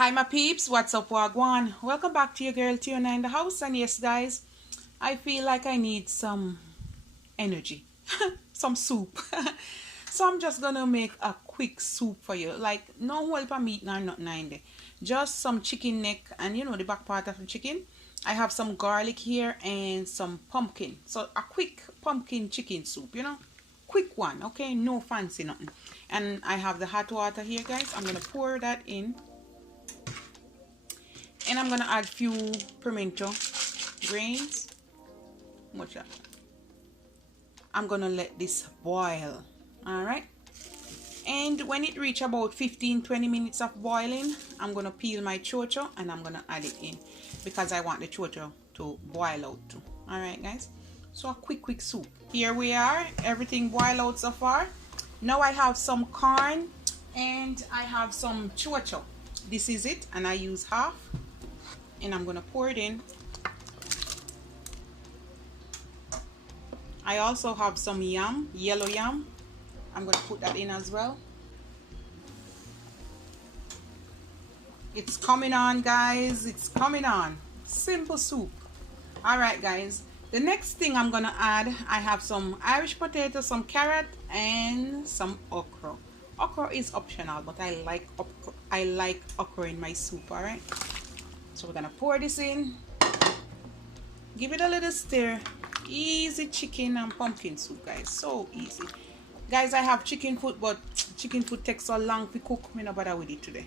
Hi my peeps, what's up, wagwan? Welcome back to your girl Tiona in the house. And yes guys, I feel like I need some energy, some soup. So I'm just gonna make a quick soup for you, like no whole of meat nor nothing in there, just some chicken neck and you know the back part of the chicken. I have some garlic here and some pumpkin, so a quick pumpkin chicken soup, you know, quick one, okay, no fancy nothing. And I have the hot water here guys. I'm gonna pour that in, and I'm gonna add few pimento grains. Much that. I'm gonna let this boil. All right, and when it reach about 15-20 minutes of boiling, I'm gonna peel my chocho and I'm gonna add it in because I want the chocho to boil out too. All right guys, so a quick soup. Here we are, everything boiled out so far. Now I have some corn and I have some chocho. This is it, and I use half, and I'm gonna pour it in. I also have some yam, yellow yam. I'm gonna put that in as well. It's coming on guys, it's coming on. Simple soup. All right guys, the next thing I'm gonna add, I have some Irish potato, some carrot, and some okra. Okra is optional, but I like okra in my soup. All right, so we're gonna pour this in, give it a little stir. Easy chicken and pumpkin soup guys, so easy guys. I have chicken foot, but chicken foot takes so long to cook, me no bother with it today.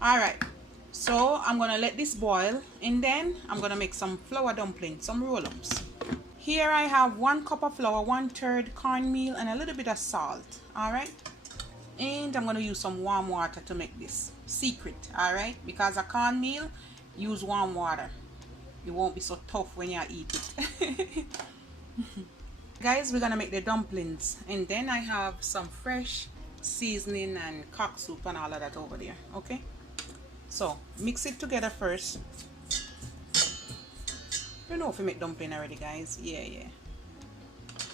All right, so I'm gonna let this boil, and then I'm gonna make some flour dumplings, some roll-ups. Here I have 1 cup of flour, 1/3 cornmeal, and a little bit of salt. All right, and I'm gonna use some warm water to make this secret. All right, because a cornmeal, use warm water. It won't be so tough when you eat it. Guys, we're gonna make the dumplings, and then I have some fresh seasoning and cock soup and all of that over there. Okay, so mix it together first. You know if you make dumpling already guys. Yeah.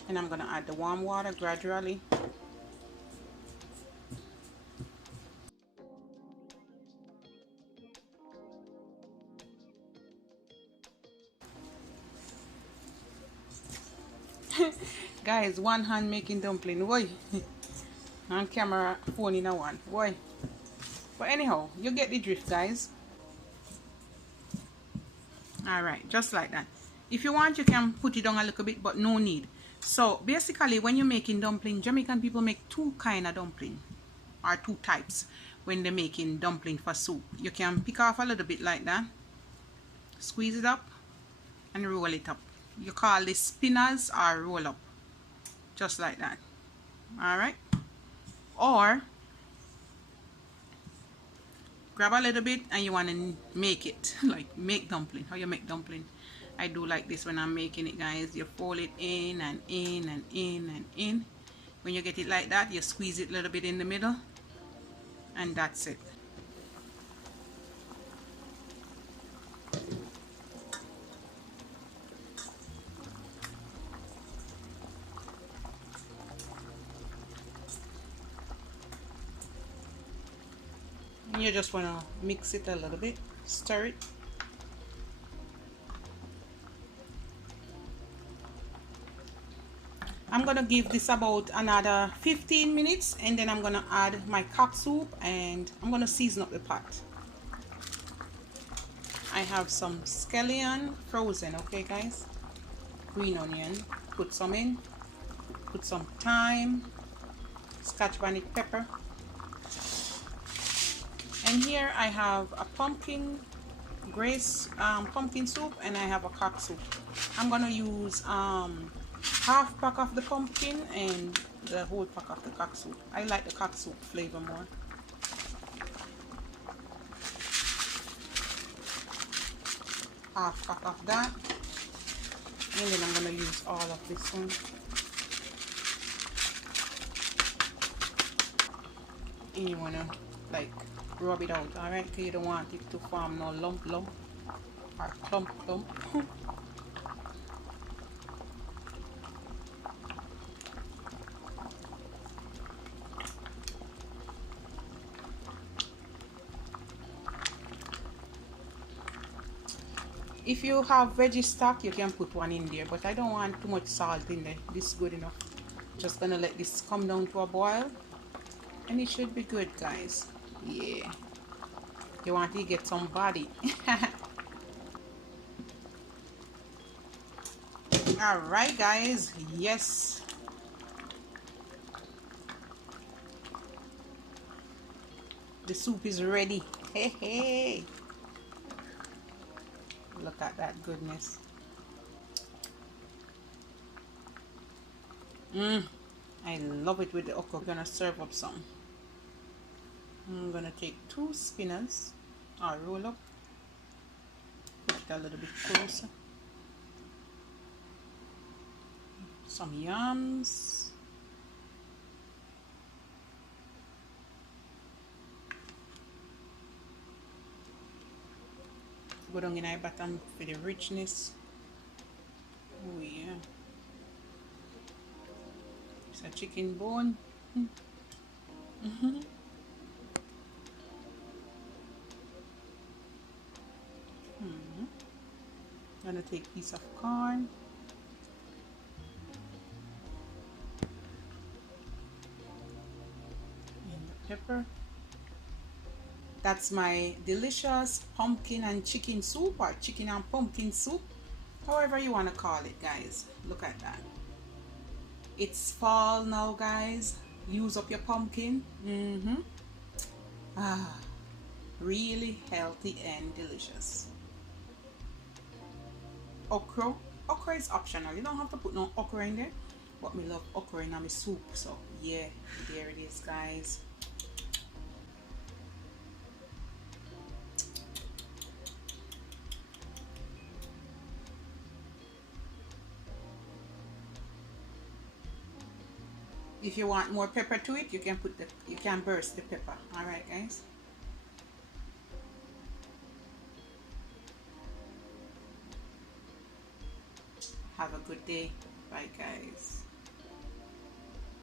And I'm gonna add the warm water gradually. Guys, one hand making dumpling, why? On camera, phone in a one, why? But anyhow, you get the drift guys. All right, just like that. If you want, you can put it down a little bit, but no need. So basically, when you're making dumpling, Jamaican people make 2 kind of dumpling, or 2 types when they're making dumpling for soup. You can pick off a little bit like that, squeeze it up, and roll it up. You call this spinners or roll up, just like that. All right, or grab a little bit and you want to make it like make dumpling. How you make dumpling? I do like this when I'm making it guys. You fold it in and in and in and in. When you get it like that, you squeeze it a little bit in the middle, and that's it. And you just want to mix it a little bit, stir it. I'm gonna give this about another 15 minutes, and then I'm gonna add my cock soup, and I'm gonna season up the pot. I have some scallion frozen, okay guys, green onion, put some in, put some thyme, scotch bonnet pepper, and here I have a pumpkin grace pumpkin soup, and I have a cock soup. I'm gonna use half pack of the pumpkin and the whole pack of the cock soup. I like the cock soup flavor more. Half pack of that, and then I'm gonna use all of this one. And you wanna like rub it out, all right? Because you don't want it to form no lump or clump. If you have veggie stock, you can put one in there, but I don't want too much salt in there. This is good enough. Just gonna let this come down to a boil, and it should be good, guys. Yeah, you want to get some body. All right, guys. Yes, the soup is ready. Hey, hey, look at that goodness. I love it with the okra. I'm gonna serve up some. I'm gonna take 2 spinners. I'll roll up, put it a little bit closer. Some yams. Go down in the bottom for the richness. Oh yeah. It's a chicken bone. Gonna take a piece of corn. And the pepper. That's my delicious pumpkin and chicken soup, or chicken and pumpkin soup, however you want to call it, guys. Look at that. It's fall now, guys. Use up your pumpkin. Ah, really healthy and delicious. Okra. Okra is optional. You don't have to put no okra in there, but me love okra in my soup. So yeah, there it is, guys. If you want more pepper to it, you can burst the pepper. All right, guys. Have a good day. Bye, guys.